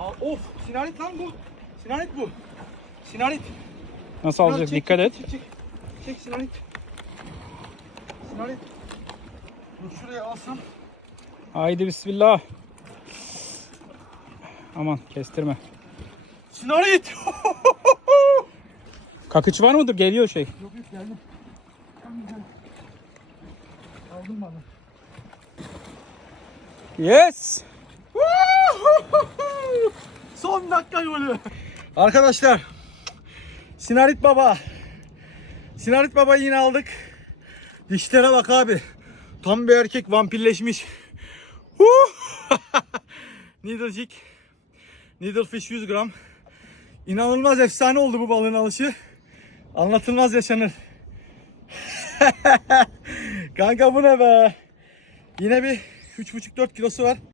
Aa, of sinarit lan bu. Sinarit bu. Sinarit. Nasıl alacak? Çek, Dikkat çek, et. Çek, çek, çek sinarit. Sinarit. Dur şuraya alsam. Haydi bismillah. Aman kestirme. Sinarit. Kakıç var mıdır? Geliyor şey. Yok yok geldim. Aldım bana. Yes. Dakika golü. Arkadaşlar. Sinarit Baba. Sinarit Baba'yı yine aldık. Dişlere bak abi. Tam bir erkek vampirleşmiş. Needlecik. Needlefish 100 gram. İnanılmaz efsane oldu bu balığın alışı. Anlatılmaz yaşanır. Kanka bu ne be? Yine bir 3,5-4 kilosu var.